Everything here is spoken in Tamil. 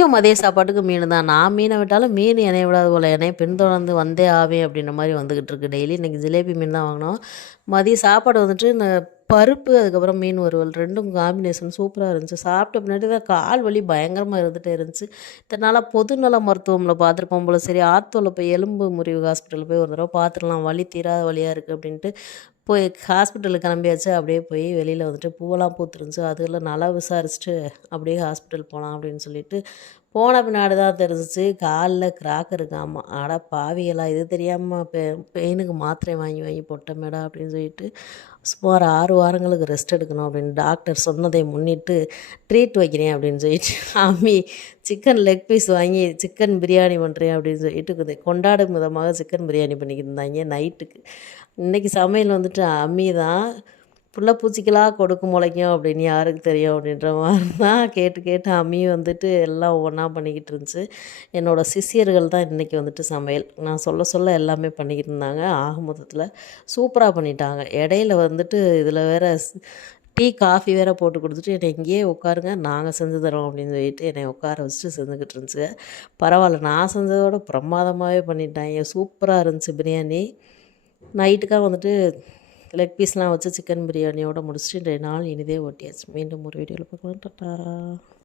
இப்பயும் மதிய சாப்பாட்டுக்கு மீன் தான். நான் மீனை விட்டாலும் மீன் என்னைய விடாது போல். என்னைய பின்தொடர்ந்து வந்தே ஆவேன் அப்படின்ற மாதிரி வந்துக்கிட்டு இருக்கு டெய்லி இன்றைக்கி ஜிலேபி மீன் தான் வாங்கினோம். மதிய சாப்பாடு வந்துட்டு இந்த பருப்பு அதுக்கப்புறம் மீன் வறுவல் ரெண்டும் காம்பினேஷன் சூப்பராக இருந்துச்சு. சாப்பிட்ட பின்னாடி தான் கால் வலி பயங்கரமாக இருந்துகிட்டே இருந்துச்சு. இதனால் நாளாக பொதுநல மருத்துவமில் பார்த்துருப்போம் போல். சரி ஆத்தூரில் போய் எலும்பு முறிவு ஹாஸ்பிட்டலில் போய் ஒரு தடவை பார்த்துடலாம். வலி தீராத வழியாக இருக்குது அப்படின்ட்டு போய் ஹாஸ்பிட்டலுக்கு கிளம்பியாச்சு. அப்படியே போய் வெளியில் வந்துட்டு பூவெல்லாம் பூத்துருந்துச்சு. அதெல்லாம் நல்லா விசாரிச்சுட்டு அப்படியே ஹாஸ்பிட்டல் போகலாம் அப்படின்னு சொல்லிட்டு போன பின்னாடி தான் தெரிஞ்சிச்சு. காலில் கிராக் இருக்காமா ஆடா பாவியெல்லாம் இது தெரியாமல் பெ பெயினுக்கு மாத்திரை வாங்கி வாங்கி போட்டமேடா அப்படின்னு சொல்லிட்டு சுமார் ஆறு வாரங்களுக்கு ரெஸ்ட் எடுக்கணும் அப்படின்னு டாக்டர் சொன்னதை முன்னிட்டு ட்ரீட் வைக்கிறேன் அப்படின்னு சொல்லிட்டு. அம்மி சிக்கன் லெக் பீஸ் வாங்கி சிக்கன் பிரியாணி பண்ணுறேன் அப்படின்னு சொல்லிட்டு கொண்டாடும் விதமாக சிக்கன் பிரியாணி பண்ணிக்கிட்டு இருந்தாங்க நைட்டுக்கு. இன்றைக்கி சமையல் வந்துட்டு அம்மி தான் புள்ள பூச்சிக்கெல்லாம் கொடுக்கும் முளைக்கும் அப்படின்னு யாருக்கு தெரியும் அப்படின்ற மாதிரி தான் கேட்டு கேட்டு அம்மி வந்துட்டு எல்லாம் ஒவ்வொன்றா பண்ணிக்கிட்டு இருந்துச்சு. என்னோடய சிஷியர்கள் தான் இன்றைக்கி வந்துட்டு சமையல். நான் சொல்ல சொல்ல எல்லாமே பண்ணிக்கிட்டு இருந்தாங்க. ஆக மொத்தத்தில் சூப்பராக பண்ணிட்டாங்க. இடையில வந்துட்டு இதில் வேறு டீ காஃபி வேறு போட்டு கொடுத்துட்டு என்னை இங்கேயே உட்காருங்க நாங்கள் செஞ்சு தரோம் அப்படின்னு சொல்லிட்டு என்னை உட்கார வச்சுட்டு செஞ்சுக்கிட்டு இருந்துச்சு பரவாயில்ல நான் செஞ்சதோட பிரமாதமாகவே பண்ணிட்டாங்க சூப்பராக இருந்துச்சு பிரியாணி. நைட்டுக்காக வந்துட்டு லெக் பீஸ்லாம் வச்சு சிக்கன் பிரியாணியோட முடிச்சுட்டு இன்றைய நாள் இனிதே ஓட்டியாச்சு. மீண்டும் ஒரு வீடியோவில் பார்க்கலாம். டாட்டா.